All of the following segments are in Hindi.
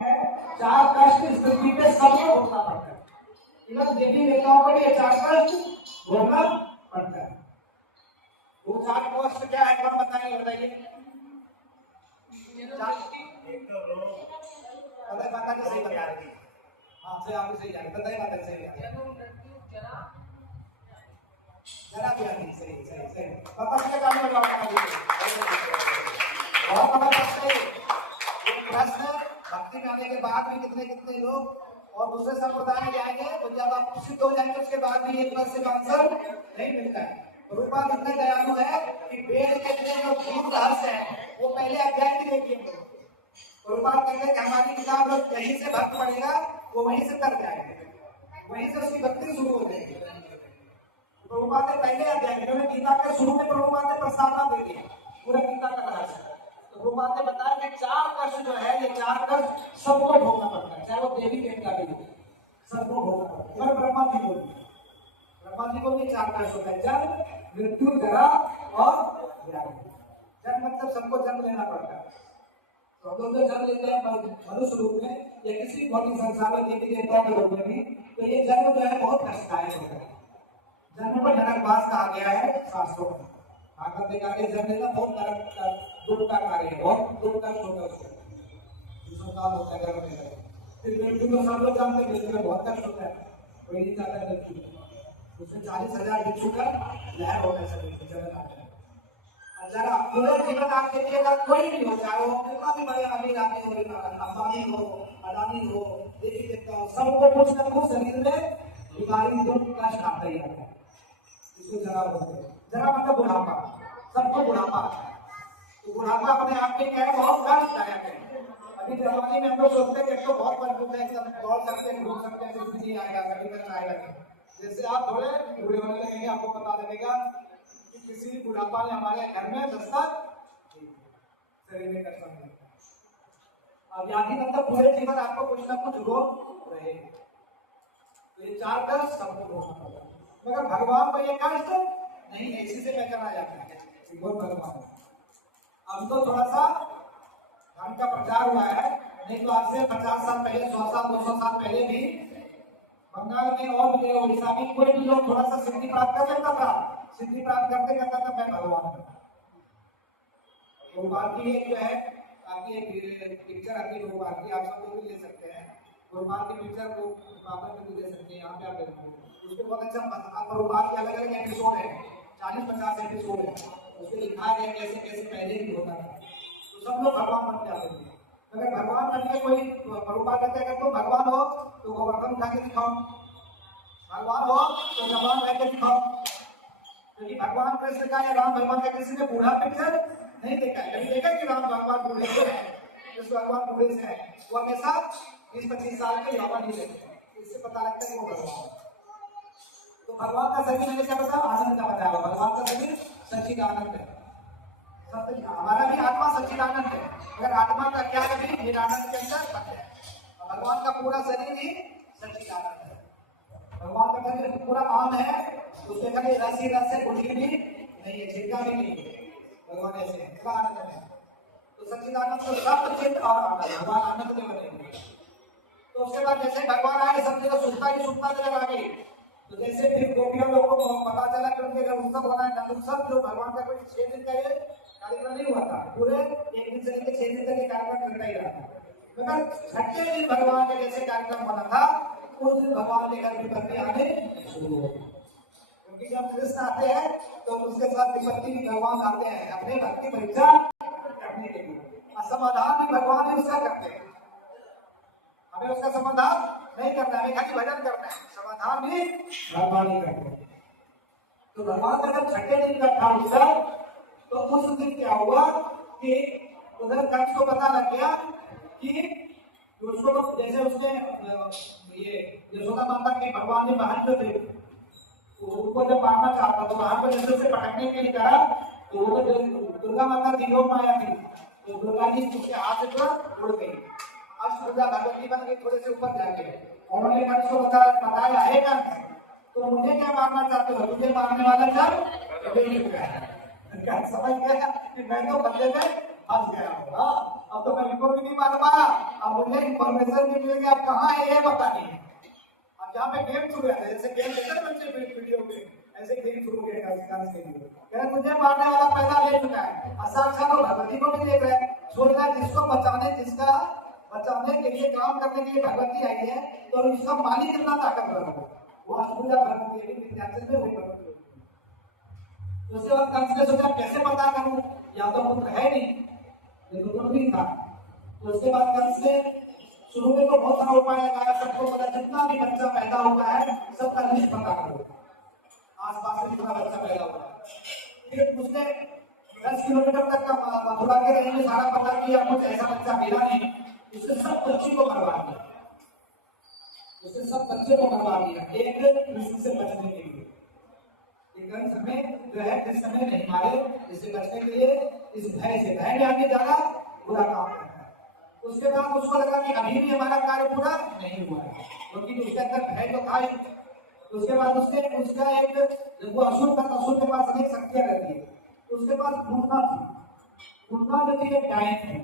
चार कष्ट स्थिति पे सबको भोगना पड़ता है। इवन देवी देवताओं को भी ये चार कष्ट भोगना पड़ता है। वो चार कष्ट क्या है, कौन बताएंगे, बताइए। माता जी सही बता रही है। हाँ से आप सही जाने बताइए, माता जी सही जरा भी आती सही सही सही पता नहीं काम में बहुत बड़ा प्रश्न है। प्रश्न भक्ति में आने के बाद भी कितने कितने लोग और दूसरे संप्रदाय में जाएंगे तो जब आप सिद्ध हो जाएंगे उसके बाद भी एक प्रश्न का आंसर नहीं मिलता है। रूपांत इतने दयालु है कि वेद के जो गूढ़ रहस्य है वो पहले अध्याय में देखिए। रूपांत कहते हैं कि हमारी किताब कहीं से भक्त पढ़ेगा वो वहीं से तर जाएगा, वहीं से उसकी भक्ति शुरू हो जाएगी। प्रभुपाद ने पहले अध्याय में गीता के शुरू में प्रभुपाद ने प्रस्तावना दे दिया पूरा गीता का रहस्य। तो प्रभुपाद ने बताया कि चार कष्ट जो है ये चार कष्ट सबको भोगना पड़ता है, चाहे वो देवी देवता भी हो सबको भोगना पड़ता है। ब्रह्मा जी को भी चार कष्ट होता है, जन्म मृत्यु जरा और व्याधि। जन्म मतलब सबको जन्म लेना पड़ता है। तो हम लोग जो जन्म लेते हैं मनुष्य रूप में या किसी भौतिक संसार में देवी देवता के रूप में भी, तो ये जन्म जो है बहुत कष्टदायक होता है। जन्म को नरकवास कहा गया है शास्त्रों में। भागवत में कहा गया जन्म लेना बहुत नरक दुख का कार्य है, बहुत दुख का होता है उसको होता है गर्भ में। फिर मृत्यु को सब लोग जानते हैं, मृत्यु में बहुत कष्ट होता है, कोई नहीं चाहता मृत्यु। उसमें 40,000 मृत्यु का लहर होता है शरीर में जन्म आता है। जरा पूरा जीवन आप देखिएगा कोई भी हो, चाहे वो कितना भी बड़े अमीर आदमी हो, अंबानी हो, अडानी हो, देवी देवता हो, सबको कुछ न कुछ शरीर में बीमारी दुख कष्ट आता ही आता है। इसको जरा बोलते हैं। जरा मतलब बुढ़ापा, सबको बुढ़ापा आता है। तो बुढ़ापा अपने आप में क्या है, बहुत कष्टदायक है। अभी जवानी में हम लोग सोचते हैं कि तो बहुत मजबूत है, एकदम दौड़ सकते हैं, घूम सकते हैं, कुछ भी नहीं आएगा, कभी कभी आएगा। जैसे आप थोड़े बूढ़े होने लगेंगे आपको पता लगेगा कि किसी भी बुढ़ापा ने हमारे घर में दस्तक शरीर में कष्ट नहीं। अब व्याधि मतलब पूरे जीवन आपको कुछ ना कुछ रोग रहेगा। तो ये चार कष्ट सबको भोगना पड़ता है, मगर भगवान को ये कष्ट नहीं है, इसी से पहचाना जाता है भगवान। अब तो थोड़ा सा धर्म का प्रचार हुआ है, नहीं तो आज से 50 साल पहले, 100 साल 200 साल पहले भी बंगाल में और भी उड़ीसा में कोई भी लोग थोड़ा सा सिद्धि प्राप्त कर लेता था, सिद्धि प्राप्त करते करता था मैं भगवान हूँ। तो बाकी एक जो है आपकी एक पिक्चर आती है, बाकी आप सब लोग भी ले सकते हैं। गुरुवार की पिक्चर को वापस में भी दे सकते हैं, यहाँ पे आप देखो उसको बहुत अच्छा। गुरुवार के अलग अलग एपिसोड है, 40-50 एपिसोड है, उसमें लिखा है कैसे कैसे पहले भी होता था। तो सब लोग भगवान बन के आते थे। अगर भगवान बन के कोई गुरुवार कहते हैं तो भगवान हो तो गोवर्धन उठा के दिखाओ, भगवान हो तो जवान रह के दिखाओ। क्योंकि भगवान कृष्ण का या राम भगवान का किसी ने बूढ़ा पिक्चर नहीं देखा है। कभी देखा कि राम भगवान बूढ़े से है, कृष्ण भगवान बूढ़े से है, वो हमेशा 20-25 साल के युवा नहीं रहते, इससे पता लगता है कि वो भगवान। तो भगवान का शरीर मैंने क्या बताया, आनंद का बताया। भगवान का शरीर सच्चिद आनंद है, हमारा भी आत्मा सच्चिद आनंद है, अगर आत्मा का क्या कभी निरानंद के अंदर बन है। भगवान का पूरा शरीर ही सच्चिद आनंद है। भगवान का शरीर पूरा आम है, उसके कभी रस ही रस है, गुठली भी नहीं है, छिड़का भी नहीं है। भगवान ऐसे है, आनंद है। तो सच्चिदानंद तो सब चित्त और आनंद, भगवान आनंद में बनेंगे। तो उसके बाद जैसे भगवान आए सब जगह सुनता ही सुनता नजर आ गई। तो जैसे फिर गोपियों लोगों को पता चला कि उनके घर उत्सव होना है, उत्सव जो भगवान का कोई 6 दिन का ये कार्यक्रम नहीं हुआ था, पूरे 1 दिन से लेकर 6 दिन तक ये कार्यक्रम चलता ही रहा था। मगर छठे दिन भगवान का जैसे कार्यक्रम होना था उस दिन भगवान के घर विपत्ति आने शुरू हो गई। क्योंकि जब कृष्ण आते हैं तो उसके साथ विपत्ति भी भगवान आते हैं अपने भक्ति परीक्षा करने के लिए, और समाधान भी भगवान ही उसका करते हैं। हमें उसका समाधान नहीं करना, हमें खाली भजन करना है, समाधान भी भगवान ही करते हैं। तो भगवान का जब छठे दिन का था उत्सव, तो उस दिन क्या हुआ कि उधर कंस को पता लग गया कि उसको जैसे उसने ये यशोदा माता के भगवान ने बहन जो थे उनको जब मारना चाहता तो वहां पर जैसे उसे पटकने के लिए कहा, तो वो दुर्गा माता त्रिलोक माया थी, तो दुर्गा जी उसके हाथ से उड़ गई। अब दुर्गा भगवती बन गई थोड़े से ऊपर जाके, उन्होंने कंस को बताया है कंस तो मुझे क्या मारना चाहते हो, तुझे मारने वाला समझ गया कि मैं तो बदले में फंस गया हूँ, अब तो मैं इनको भी नहीं मार पा। अब मुझे इन्फॉर्मेशन भी मिल गया, आप कहाँ है ये पता नहीं है। अब जहाँ पे गेम शुरू है, जैसे गेम देखते हैं बच्चे वीडियो में, ऐसे गेम शुरू हो गया डांस के लिए। कह रहे तुझे मारने वाला पैदा ले चुका है, साक्षात तो भगवती को भी देख रहे हैं। सोच रहा है जिसको जिसका बचाने के लिए, काम करने के लिए भगवती आई है, तो इसका मालिक कितना ताकतवर होगा, वो अष्टभुजा भगवती है, विद्याचल में वही भगवती। उसके बाद कंस ने सोचा कैसे पता करूं, या तो पुत्र है नहीं, ये तो पुत्र भी था। तो उसके बाद कंस ने शुरू में तो बहुत सारा उपाय लगाया, सबको पता जितना भी बच्चा पैदा हुआ है सबका लिस्ट पता करो, आसपास से जितना बच्चा पैदा हुआ है। फिर उसने 10 किलोमीटर तक का मथुरा के रेंज में सारा पता किया, कुछ ऐसा बच्चा मिला नहीं। उसने सब बच्चे को मरवा दिया, उसने सब बच्चे को मरवा दिया एक ऋषि से बचने के लिए। हमें जो है जिस समय नहीं मारे, इससे बचने के लिए इस भय से, भय में आगे ज्यादा बुरा काम करता है। उसके बाद उसको लगा कि अभी भी हमारा कार्य पूरा नहीं हुआ है, क्योंकि उसके अंदर भय तो था ही। उसके बाद उसने उसका एक, जब वो असुर था, असुर के पास अनेक शक्तियां रहती है, उसके पास घूमना थी, घूमना जो थी एक डायन थी।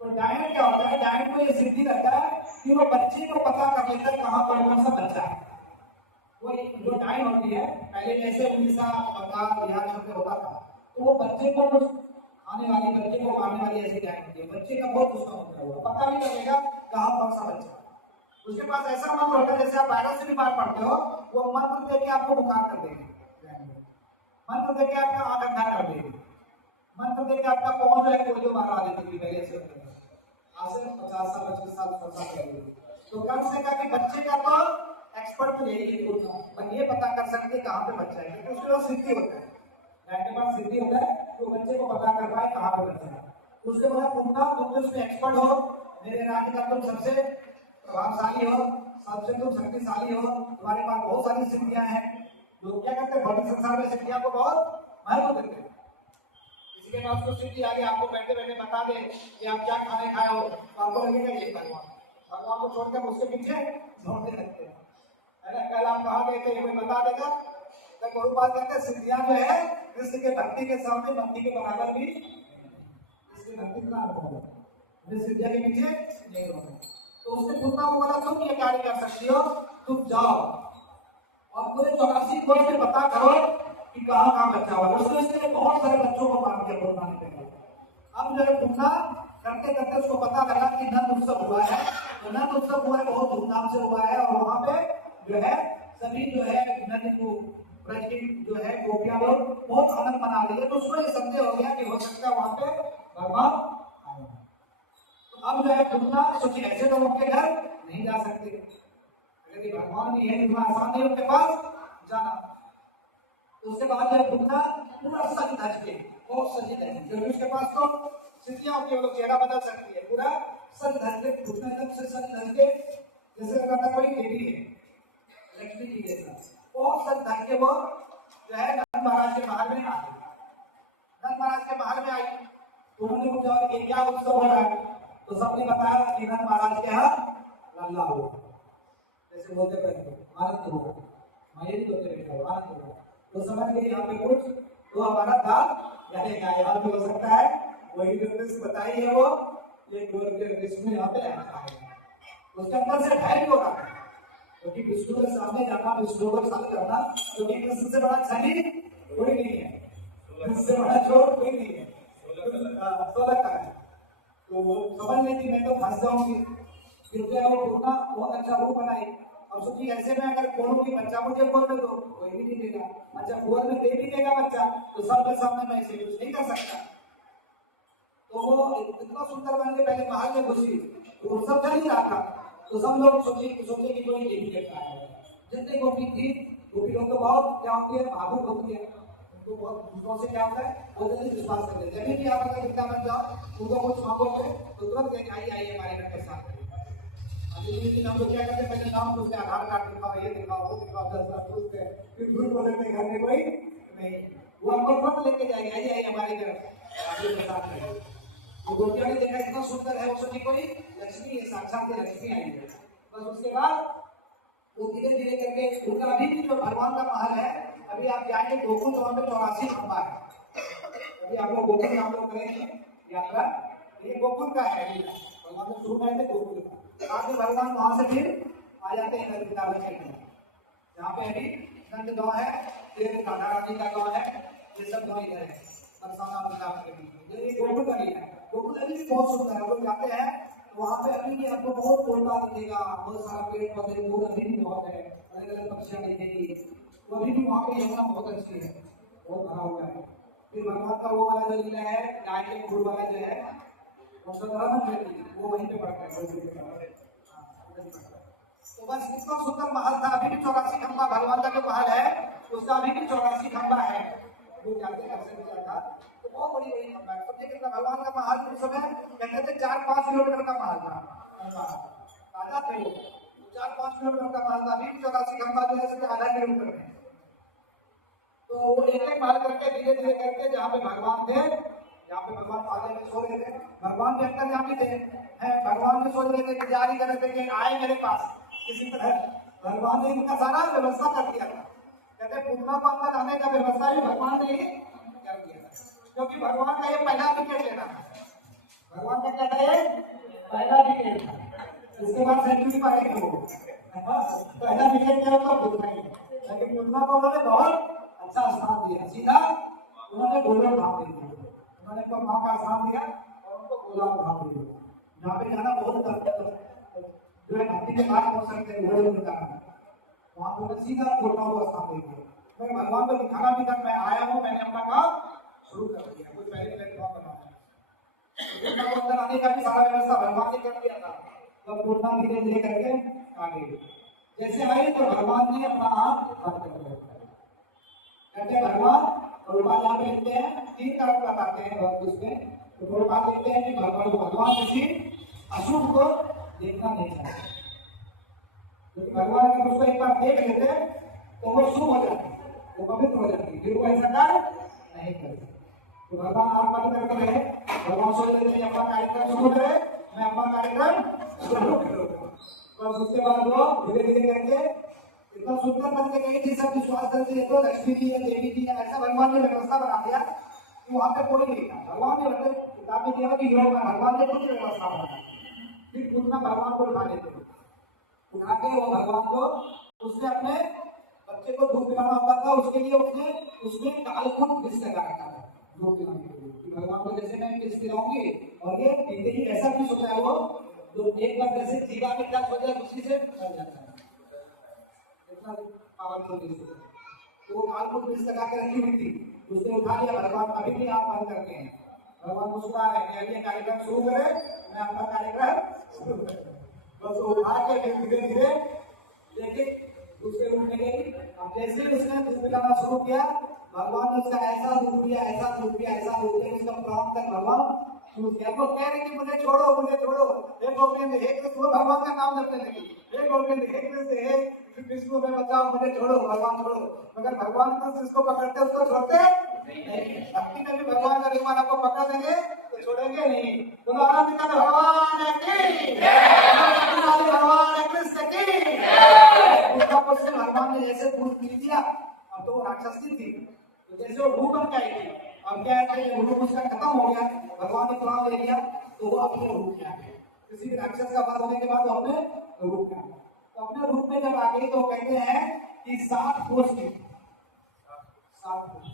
तो डायन क्या होता है, डायन को ये सिद्धि रहता है कि वो बच्चे को पता कर लेता है कहाँ पर कौन सा बच्चा है। वो जो डायन होती है, पहले जैसे उड़ीसा, बंगाल, बिहार सब होता था, तो वो बच्चे को कुछ खाने वाली, बच्चे को मारने वाली ऐसी डायन होती है। बच्चे का बहुत दुश्मन होता है, वो पता नहीं लगेगा कहाँ कौन सा बच्चा। उसके पास ऐसा मंत्र होता है, जैसे आप वायरस से बीमार पड़ते हो, वो मंत्र देके आपको बुखार कर देंगे, मंत्र देके आपका आंख अंधा कर देंगे, मंत्र देके आपका पहुंच जो है पोलियो मारवा देती थी पहले से, आज से 50 साल 25 साल पहले। तो कंस ने कहा कि बच्चे का तो एक्सपर्ट तो यही है, पर ये पता कर सकते कहाँ पे बच्चा है, क्योंकि उसके पास सिद्धि होता है, के पास सिद्धि होता है, तो बच्चे को पता कर पाए कहाँ पे बच्चा है। उसने बोला पुन्ना तुम तो इसमें एक्सपर्ट हो, मेरे राज्य का तुम सबसे प्रभावशाली हो, सबसे तुम शक्तिशाली हो, तुम्हारे पास बहुत सारी सिद्धियां हैं। लोग क्या करते हैं, भौतिक संसार में सिद्धियां को बहुत महत्व देते हैं। किसी के पास तो सिद्धि आगे आपको बैठे बैठे बता दे कि आप क्या खाने खाए हो, तो आपको लगेगा ये भगवान को छोड़कर उसके पीछे दौड़ते रहते हैं। कल आप कहाँ गए थे, ये कोई बता देगा। तो गुरु बात कहते हैं सिद्धियां जो है कृष्ण के भक्ति के सामने भक्ति के बराबर भी, इसकी भक्ति का सिद्धियां के पीछे नहीं होगा। तो उसने पुत्र को बोला तुम ये कार्य कर सकती हो, तुम जाओ और पूरे 84 कोष में पता करो कि कहाँ कहाँ बच्चा हुआ। उसने इसलिए बहुत सारे बच्चों को मार दिया पुत्र ने। अब जो है पुत्र करते करते उसको पता लगा कि नंद उत्सव हुआ है, तो नंद उत्सव हुआ है बहुत धूमधाम से हुआ है, और वहां पे जो है सभी जो है नंद को ब्रज की जो है गोपियां लोग बहुत आनंद मना रही है। तो उसको ये संदेह हो गया कि हो सकता है वहां पे भगवान आए। तो अब जो है पुतना सोची ऐसे तो उनके घर नहीं जा सकते, अगर भगवान भी है इतना आसान नहीं उनके पास जाना। तो उसके बाद जो पुतना पूरा सज धज के, बहुत सजी धजी, क्योंकि उसके पास तो स्थितियां होती है, वो चेहरा बदल सकती है, पूरा सज धज के, पुतना एकदम से सज धज के जैसे लगा था कोई देवी है, लक्ष्मी जी के साथ बहुत सज धज के वो जो है नंद महाराज के महल में आ गई। नंद महाराज के महल में आई तो उन्होंने पूछा कि क्या उत्सव हो रहा है, तो सबने बताया कि नंद महाराज के यहाँ लल्ला हुआ, जैसे बोलते पहले आनंद हुआ, मायरी बोलते बैठा हुआ आनंद हुआ। तो समझ गए यहाँ पे कुछ तो हमारा दाल रहेगा, यहाँ पे हो सकता है वही जो कृष्ण बताई है वो ये विष्णु यहाँ पे रहता है। उसके अंदर से भय भी हो रहा है, क्योंकि विष्णु के सामने जाना, विष्णु को शांत करना, क्योंकि कृष्ण से बड़ा छली कोई नहीं है, कृष्ण से बड़ा चोर कोई नहीं है, सोलह का है। तो वो समझ लेती मैं तो फंस जाऊंगी, क्योंकि वो पूरा बहुत अच्छा रूप बनाई। और सोची ऐसे में अगर बोलूं कि बच्चा मुझे बोल दे तो कोई भी नहीं देगा, अच्छा बोल में दे भी देगा बच्चा, तो सबके सामने मैं इसे कुछ नहीं कर सकता। तो वो इतना सुंदर बन के पहले महल में घुसी, तो सब चल ही रहा था, तो सब लोग सोचे कि कोई ये भी देखता है। जितनी गोपी थी, गोपी लोग तो बहुत क्या होती है, भावुक होती है, उनको बहुत दूसरों से क्या होता है, वो जल्दी विश्वास कर लेते हैं। जब आप अगर विद्या बन जाओ, उनको कुछ मांगोगे तो तुरंत कहेंगे आइए हमारे घर के साथ। लेकिन हम लोग क्या करते हैं, पहले नाम पूछते हैं, आधार कार्ड दिखाओ, ये दिखाओ, वो दिखाओ, 10 बार पूछते हैं, फिर झूठ बोलते हैं घर में कोई नहीं, वो आपको फट लेके जाएंगे, आइए हमारे घर आपके साथ रहेंगे। तो गोपिया ने देखा इतना सुंदर है, वो सोची कोई लक्ष्मी है, साक्षात लक्ष्मी आई है। बस उसके बाद वो धीरे धीरे करके उनका अभी भी जो भगवान का महल है, अभी आप जाएंगे गोकुल तो वहां पे 84 खंबा है। अभी आप लोग गोकुल हम लोग करेंगे यात्रा, ये गोकुल का है भगवान ने शुरू करे थे गोकुल का, बाद में भगवान वहां से फिर आ जाते हैं इधर वृंदावन के यहाँ पे अभी नंद गांव है, फिर राधा रानी का गांव है, ये सब गांव इधर है बरसाना वृंदावन के बीच में। ये गोकुल का भी है, गोकुल अभी भी बहुत सुंदर है, लोग जाते हैं तो वहाँ पे अभी भी आपको बहुत तोड़ना दिखेगा, बहुत सारा पेड़ पौधे फूल अभी भी बहुत है, अलग अलग पक्षियाँ दिखेगी, तो अभी भी वहाँ पे यमुना बहुत अच्छी है, बहुत भरा हुआ है। फिर भगवान का वो वाला जो लीला है गाय के फूल वाला जो है वो वहीं पे पड़ता है। तो बस इतना सुंदर महल था, अभी भी 84 खंबा भगवान का जो महल है उसका अभी भी 84 खंबा है, वो जाते दर्शन किया था तो बहुत बड़ी बड़ी खंबा है। सोचिए कितना भगवान का महल उस समय कहते थे 4-5 किलोमीटर का महल था, आधा थे वो 4-5 किलोमीटर का महल था, अभी भी 84 खंबा जो है इसके आधा किलोमीटर में। तो वो एक एक महल करके धीरे धीरे करके जहाँ पे भगवान थे, जहाँ पे भगवान पाले में सो रहे थे, भगवान भी अंदर जहाँ भी थे, भगवान भी सोच रहे थे, तैयारी कर रहे थे कि आए मेरे पास किसी तरह, भगवान ने इनका सारा व्यवस्था कर दिया था। कहते पूर्णा को अंदर आने का व्यवस्था भी भगवान ने ही कर दिया था, क्योंकि भगवान का ये पहला विकेट लेना था, भगवान का कहता है पहला विकेट था, इसके बाद सेंचुरी पाएंगे वो, पहला विकेट क्या होता है नहीं, लेकिन पूर्णा को उन्होंने बहुत अच्छा स्थान दिया, सीधा उन्होंने गोल्डन धाम दे दिया, उन्होंने उनको माँ का स्थान दिया और उनको गोलाम धाम दे दिया, जहाँ पे जाना बहुत जो है भक्ति के बाद पहुंच सकते हैं, वहां पर सीधा छोटा हुआ स्थान दे दिया। मैं भगवान को दिखाना भी था, मैं आया हूँ, मैंने अपना काम शुरू कर दिया, कोई पहले प्लेटफॉर्म बना है, अंदर आने का भी सारा व्यवस्था भगवान ने कर दिया था, तो पूर्णा धीरे धीरे करके आ गई, जैसे आई तो भगवान ने अपना हाथ बंद कर दिया, कहते भगवान और बात यहाँ पे लिखते हैं 3 तरफ बताते हैं भक्त उसमें, तो थोड़ी बात लिखते हैं कि भगवान किसी अशुभ को देखना नहीं चाहते, क्योंकि भगवान अगर उसको एक बार देख लेते तो वो शुभ हो जाती, वो पवित्र हो जाती, फिर वो ऐसा कार्य नहीं करते। तो भगवान आप बंद करके रहे, भगवान सोच लेते हैं अपना कार्यक्रम शुरू करे, मैं अपना कार्यक्रम शुरू करूँगा, बस उसके बाद वो धीरे धीरे करके इतना सुंदर बन के गई थी, सब विश्वास करते थे तो लक्ष्मी जी है, देवी जी है, ऐसा भगवान ने व्यवस्था बना दिया कि वहाँ पे कोई नहीं था, भगवान ने मतलब किताब में दिया कि योग में भगवान ने कुछ व्यवस्था बनाई, फिर खुद में भगवान को उठा लेते, उठा के वो भगवान को उसने अपने बच्चे को दूध पिलाना होता था, उसके लिए उसने उसमें कालकुट विष लगा रखा था दूध पिलाने के लिए, कि भगवान को जैसे मैं विष पिलाऊंगी और ये पीते ही ऐसा विष होता है वो जो एक बार जैसे जीवा में टच हो जाए उसी से मर जाता है, इतना पावरफुल विष है। तो वो कालकुट विष लगा के रखी हुई थी, उसने उठा लिया, भगवान अभी भी आप बंद करते हैं, भगवान मुस्कुरा रहे हैं, ये कार्यक्रम शुरू करे, मैं अपना कार्यक्रम शुरू करूँ, बस उठा के धीरे धीरे लेके दूसरे रूम में गई, अब जैसे उसने दूध पिलाना शुरू किया, भगवान ने उसका ऐसा दूध पिया, ऐसा दूध पिया, ऐसा दूध पिया, उसका प्राण तक भगवान छूट गया, वो कह रहे कि मुझे छोड़ो, हे गोविंद, हे कृष्ण, भगवान का नाम जपने लगी, हे गोविंद, हे कृष्ण, हे विष्णु, में बचाओ, मुझे छोड़ो, भगवान छोड़ो, मगर भगवान कृष्ण जिसको पकड़ते उसको छोड़ते नहीं, भक्ति में भी भगवान का निर्माण आपको पकड़ देंगे तो छोड़ेंगे नहीं, तो आनंद का भगवान की भगवान कृष्ण की, उसका क्वेश्चन भगवान ने जैसे दूध पी लिया, अब तो वो राक्षसी थी, तो जैसे वो भूख बन के आई थी, अब क्या है कि भूख उसका खत्म हो गया, भगवान ने प्राण ले लिया, तो वो अपने रूप में आ गए, किसी भी राक्षस का वध होने के बाद वो अपने रूप में आ गए, तो अपने रूप में जब आ गई तो कहते हैं कि 7 कोस की, 7 कोस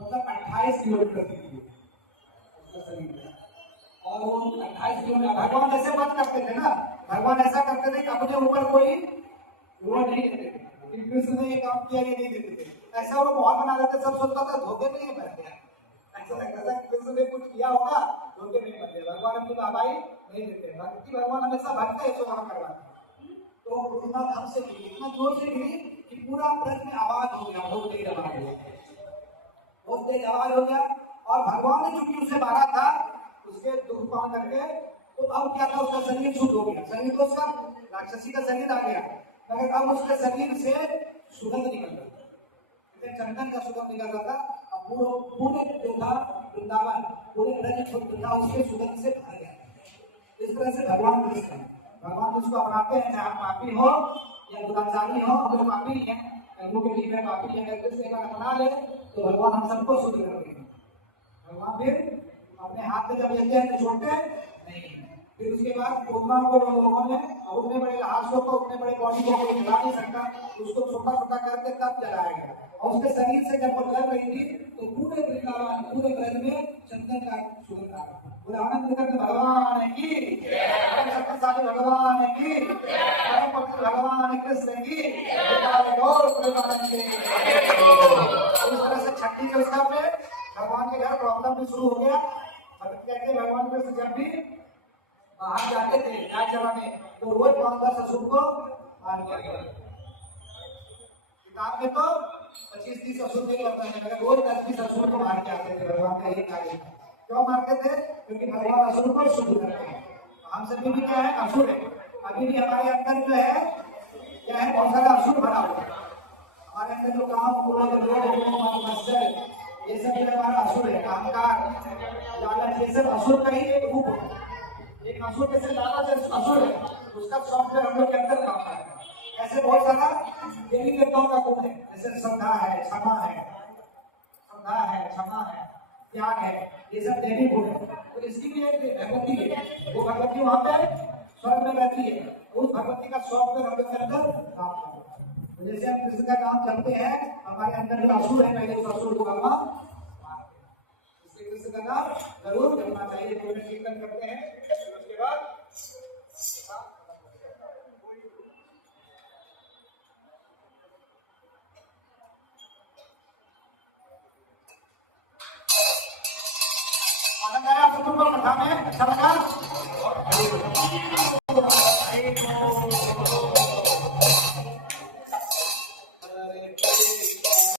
मतलब 28 किलोमीटर की और वो 28 किलोमीटर, भगवान ऐसे बात करते थे ना, भगवान ऐसा करते थे कि अपने ऊपर कोई वो नहीं देते थे, कृष्ण ने ये काम किया ये नहीं देते थे, ऐसा वो बहुत बना देते, सब सोचता था धोखे में ही मर गया, ऐसा लगता था कृष्ण ने कुछ किया होगा, धोखे में मर गया, भगवान अपनी बाबाई नहीं देते, भक्ति भगवान हमेशा भक्त है, ऐसा वहां करवाते, तो इतना धाम से गिरी, इतना जोर से गिरी कि पूरा ब्रज में आवाज हो गया, बहुत तेज आवाज हो गया, बहुत तेज आवाज हो गया, और भगवान ने चूंकि उसे मारा था उसके दुख पान करके, तो अब क्या था, उसका शरीर शुद्ध हो गया, शरीर तो उसका राक्षसी का शरीर आ गया, मगर अब उसके शरीर से सुगंध निकल रहा था, चंदन का सुगंध निकल रहा था, अब पूरे जो था वृंदावन, पूरे ब्रज था उसके सुगंध से भर गया, इस तरह से भगवान कृष्ण, भगवान जिसको अपनाते हैं, चाहे पापी हो या दुराचारी हो, अगर पापी है, कलयुग के लिए पापी है, अगर कृष्ण का अपना ले तो भगवान हम सबको शुद्ध कर देंगे, भगवान फिर अपने हाथ में जब लेते हैं तो छोड़ते नहीं, फिर उसके बाद कोरोना को लोगों ने उतने बड़े हाथ को उतने बड़े बॉडी को कोई हिला नहीं सकता, उसको छोटा छोटा करके तब जलाया गया। और उसके शरीर से जब वो जल रही थी तो पूरे वृंदावन पूरे ब्रज में चंदन का सुगंध आ रहा। बोले आनंद निकट भगवान की, शक्तिशाली भगवान की, परमपति भगवान कृष्ण की, गौर प्रेमानंद की। इस तरह से छठी के उसका पे भगवान के घर प्रॉब्लम भी शुरू हो गया। कहते भगवान कृष्ण जब भी बाहर जाते थे गाय चराने तो रोज 5-10 असुर को मार दिया गया। किताब में तो 25-30 असुर नहीं करते हैं, मगर रोज 10-20 असुर को मार के आते थे। भगवान का यही कार्य था। क्यों मारते थे? क्योंकि भगवान असुर को शुद्ध करते हैं। हम सभी भी क्या है? असुर है। अभी भी हमारे अंदर जो है क्या है? बहुत सारा असुर भरा हुआ है। हमारे अंदर जो काम क्रोध लोभ मत्सर ये सब जो हमारा असुर है, अहंकार लालच, ये सब असुर का ही एक रूप है। एक असुर जैसे लालच असुर है, उसका सॉफ्टवेयर हम लोग के अंदर काम है। ऐसे बहुत सारा देवी देवताओं का गुण है, जैसे श्रद्धा है, क्षमा है, श्रद्धा है, क्षमा है, त्याग है, ये सब देवी गुण है। तो इसकी भी एक भगवती है, वो भगवती वहां पे स्वर्ग में रहती है, उस भगवती का सॉफ्टवेयर हम लोग के अंदर काम करता है। तो जैसे हम कृष्ण का काम करते हैं, हमारे अंदर जो असुर है पहले उस असुर को भगवान मारते हैं। इसलिए कृष्ण का नाम जरूर जपना चाहिए। कीर्तन करते हैं उसके बाद आनंद आया। कथा में अच्छा लगा।